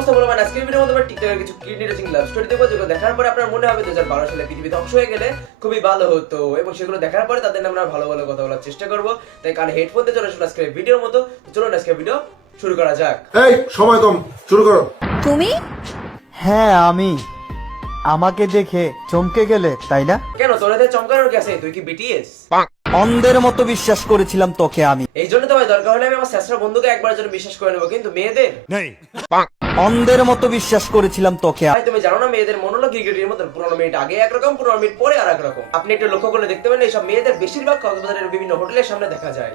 অবস্থা বলো মানে আজকের ভিডিওর মধ্যে আমরা টিকটকের কিছু কিডনি টাচিং লাভ স্টোরি দেখব যেগুলো দেখার পরে আপনার মনে হবে দু হাজার বারো সালে পৃথিবী ধ্বংস হয়ে গেলে খুবই ভালো হতো। এবং সেগুলো দেখার পরে তাদের নামে আমরা ভালো ভালো কথা বলার চেষ্টা করব। তাই কারণ হেডফোন দিয়ে চলে আসুন আজকের ভিডিওর মতো। চলুন আজকের ভিডিও শুরু করা যাক। এই সময় কম। শুরু করো। তুমি? হ্যাঁ আমি। আমাকে দেখে চমকে গেলে তাই না? কেন তোর চমকানোর কি আছে? তুই কি বিটিএস অন্ধের মতো বিশ্বাস করেছিলাম তোকে আমি। এই জন্য তো ভাই দরকার হলে আমি আমার শেষরা বন্ধুকে একবার জন্য বিশ্বাস করে নেব। কিন্তু মেয়েদের? অন্ধের মতো বিশ্বাস করেছিলাম তোকে আমি। ভাই তুমি জানো না মেয়েদের মনোলগ ক্রিকেটের মতো পনেরো মিনিট আগে একরকম পনেরো মিনিট পরে আর একরকম আপনি একটু লক্ষ্য করে দেখতে পারেন এইসব মেয়েদের বেশিরভাগ কক্সবাজারের বিভিন্ন হোটেলের সামনে দেখা যায়।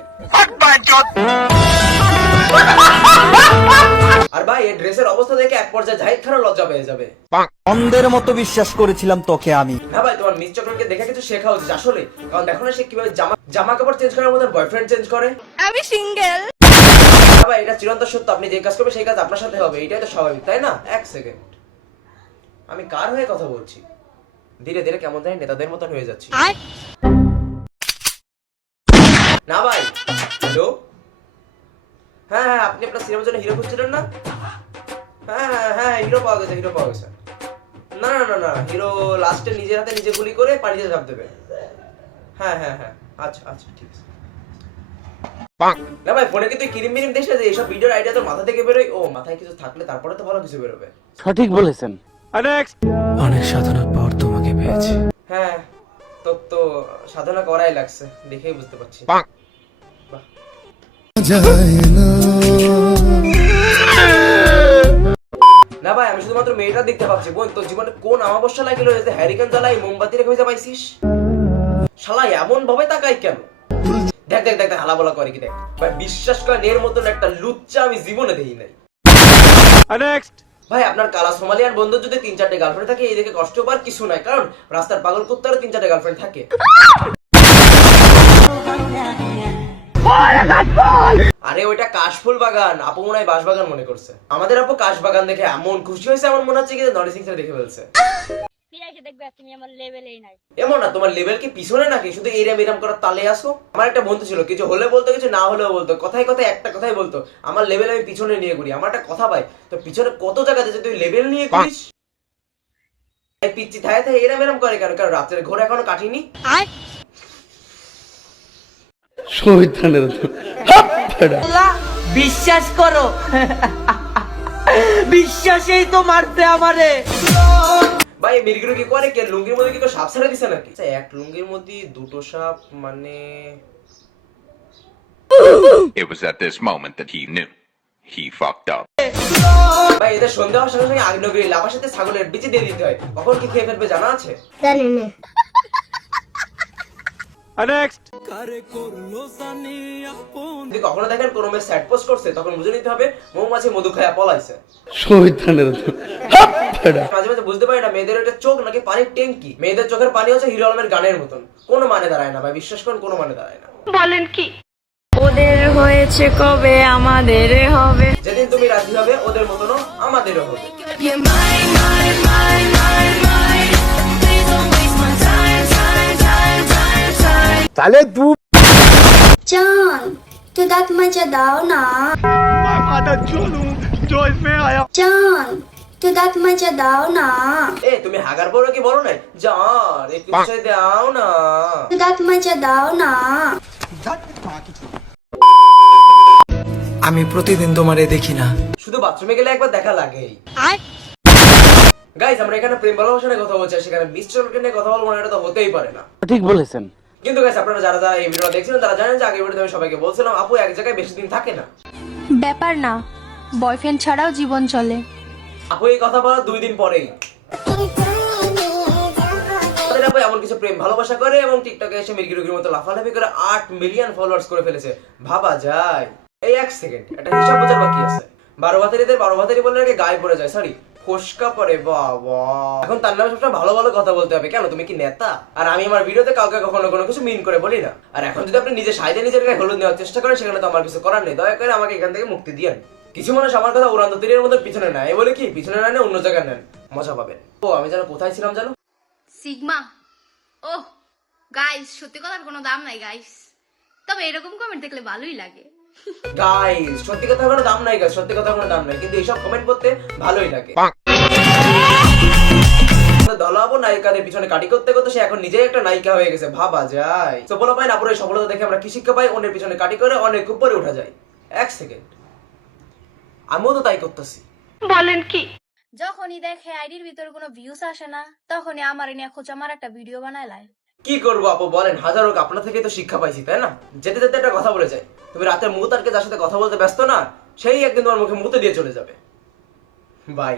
ভাই এই ড্রেসের অবস্থা দেখে এক পর্যায়ে জাহিদ খানের লজ্জা পেয়ে যাবে। অন্ধের মতো বিশ্বাস করেছিলাম তোকে আমি। না ভাই তোমার মিস চক্রকে দেখে কিছু শেখা উচিত আসলে। কারণ দেখো না সে কীভাবে জামা জামা কাপড় চেঞ্জ করার মধ্যে বয়ফ্রেন্ড চেঞ্জ করে। আমি সিঙ্গেল না ভাই এটা চিরন্তন সত্য আপনি যে কাজ করবেন সেই কাজ আপনার সাথে হবে এটাই তো স্বাভাবিক তাই না? এক সেকেন্ড আমি কার হয়ে কথা বলছি? ধীরে ধীরে কেমন জানি নেতাদের মতন হয়ে যাচ্ছি। না ভাই হ্যালো হ্যাঁ হ্যাঁ আপনি আপনার সিনেমার জন্য হিরো খুঁজছিলেন না? হ্যাঁ হ্যাঁ হ্যাঁ হিরো পাওয়া গেছে হিরো পাওয়া গেছে। না না না না হিরো লাস্টে নিজের হাতে নিজে গুলি করে পানিতে ঝাঁপ দেবে। হ্যাঁ হ্যাঁ হ্যাঁ আচ্ছা আচ্ছা ঠিক আছে। না ভাই ফোনে কিন্তু কিরিম মিরিম দেশ যে এইসব ভিডিওর আইডিয়া তো মাথা থেকে বেরোয় ও মাথায় কিছু থাকলে তারপরে তো ভালো কিছু বেরোবে। সঠিক বলেছেন। অনেক সাধনার পর তোমাকে পেয়েছি। হ্যাঁ তোর তো সাধনা করাই লাগছে দেখেই বুঝতে পারছি। না ভাই আমি শুধুমাত্র মেয়েটা দেখতে পাচ্ছি বোন। তোর জীবনে কোন আমাবস্যা লাগিল যে হ্যারিকেন জ্বালাই মোমবাতি রেখে পাইছিস? শালা এমন ভাবে তাকাই কেন? দেখ দেখ দেখ দেখ হালা বলা করে কি দেখ। ভাই বিশ্বাস করেন এর মতন একটা লুচ্চা আমি জীবনে দেখি নাই। ভাই আপনার কালা সোমালিয়ান বন্ধু যদি তিন চারটে গার্লফ্রেন্ড থাকে এই দেখে কষ্ট পার কিছু নাই। কারণ রাস্তার পাগল কুত্তারও তিন চারটে গার্লফ্রেন্ড থাকে। কাশফুল বাগান আপু মনে হয় বাগান মনে করছে। আমাদের আপু কাশ বাগান দেখে এমন খুশি হয়েছে আমার মনে হচ্ছে কি সিক্স দেখে ফেলছে। ফিরে এসে দেখবে তুমি আমার এমন না তোমার লেভেল কি পিছনে নাকি? শুধু এরাম এরাম করার তালে আসো। আমার একটা বন্ধু ছিল কিছু হলে বলতো কিছু না হলেও বলতো কথায় কথায় একটা কথাই বলতো আমার লেভেল আমি পিছনে নিয়ে ঘুরি আমার একটা কথা ভাই তো পিছনে কত জায়গাতে যে তুই লেভেল নিয়ে এই পিচ্ছি থায় থায় এরাম এরাম করে কেন? কারণ রাত্রের ঘোর এখনও কাটিনি? বিশ্বাস করো। বিশ্বাসেই তো মারতে আমারে। ভাই মির্গিরু কি করে কে? লুঙ্গির মধ্যে কি কেউ সাপ ছেড়ে দিছে নাকি? আচ্ছা, এক লুঙ্গির মধ্যে দুটো সাপ মানে It was at this moment that he knew. He fucked up. ভাই এদের সন্ধ্যা হওয়ার সঙ্গে সঙ্গে আগ্নেয়গিরি লাভার সাথে ছাগলের বিচি দিয়ে দিতে হয়। কখন কি খেয়ে ফেলবে জানা আছে? জানি না। যদি কখনো দেখেন কোনো মেয়ে স্যাড পোস্ট করছে তখন বুঝে নিতে হবে মৌমাছি মধু খায়া পলাইছে। মাঝে মাঝে বুঝতে পারি না মেয়েদের এটা চোখ নাকি পানির ট্যাঙ্কি? মেয়েদের চোখের পানি হচ্ছে হিরো আলমের গানের মতন। কোনো মানে দাঁড়ায় না ভাই বিশ্বাস করেন কোনো মানে দাঁড়ায় না। ওদের হয়েছে কবে? আমাদের হবে। যেদিন তুমি রাজি হবে ওদের মতনও আমাদেরও হবে। জান তো দাঁত মাজা দাও না। জান তো দাঁত মাজা দাও না। এ তুমি হাগার পরে কি বলো নাই? জান একটু বিষয় দাও না। তো দাঁত মাজা দাও না। আমি প্রতিদিন তোমারে দেখি না। শুধু বাথরুমে গেলে একবার দেখা লাগেই। গাইজ আমরা এখানে প্রেম ভালোবাসা নিয়ে কথা বলছি সেখানে মিস্টারকে নিয়ে কথা বলব না এটা তো হতেই পারে না। ঠিক বলেছেন। কিন্তু গাইজ আপনারা যারা যারা এই ভিডিওটা দেখছিলেন তারা জানেন যে আগের ভিডিওতে আমি সবাইকে বলছিলাম আপু এক জায়গায় বেশি দিন থাকে না। ব্যাপার না বয়ফ্রেন্ড ছাড়াও জীবন চলে। আপু এই কথা বলার দুই দিন পরেই। আপু এমন কিছু প্রেম ভালোবাসা করে এবং টিকটকে এসে মির্গি রুগির মতো লাফালাফি করে আট মিলিয়ন ফলোয়ার্স করে ফেলেছে। ভাবা যায়। এই এক সেকেন্ড একটা হিসাব বোঝার বাকি আছে। বারো ভাতারিদের বারো ভাতারি বলে গায়ে পড়ে যায় সরি ফসকা বাবা। এখন তার নামে সবসময় ভালো ভালো কথা বলতে হবে। কেন? তুমি কি নেতা? আর আমি আমার ভিডিওতে কাউকে কখনো কোনো কিছু মিন করে বলি না। আর এখন যদি আপনি নিজে সাইডে নিজের গায়ে হলুদ নেওয়ার চেষ্টা করেন, সেখানে তো আমার কিছু করার নেই। দয়া করে আমাকে এখান থেকে মুক্তি দিয়েন। কিছু মানুষ আমার কথা উড়ান্ত তীরের মধ্যে পিছনে নেয়। বলে কি, পিছনে না, অন্য জায়গায় নেন। মজা পাবেন। ও, আমি যেন কোথায় ছিলাম জানো? সিগমা। ওহ গাইস সত্যি কথার কোনো দাম নাই গাইস তবে এরকম কমেন্ট দেখলে ভালোই লাগে। গাইস সত্যি কথা কোনো দাম নাই গাইস সত্যি কথা কোনো দাম নাই কিন্তু এইসব কমেন্ট করতে ভালোই লাগে। দলাবো নায়িকাদের পিছনে কাটি করতে করতে সে এখন নিজেই একটা নায়িকা হয়ে গেছে ভাবা যায়। তো পাই না পুরো সফলতা দেখে আমরা কি শিক্ষা পাই? অন্যের পিছনে কাটি করে অনেক উপরে উঠা যায়। এক সেকেন্ড আমিও তো তাই করতেছি। বলেন কি? যখনই দেখে আইডির ভিতরে কোনো ভিউস আসে না তখনই আমার নিয়ে খোঁজ আমার একটা ভিডিও বানায় লাই। কি করব আপু? বলেন, হাজার হোক, আপনার থেকে তো শিক্ষা পাইছি, তাই না? যেতে যেতে একটা কথা বলে যায়। তুমি রাতে মুখ তারকে যার সাথে কথা বলতে ব্যস্ত না, সেই একদিন তোমার মুখে মুতে দিয়ে চলে যাবে। বাই।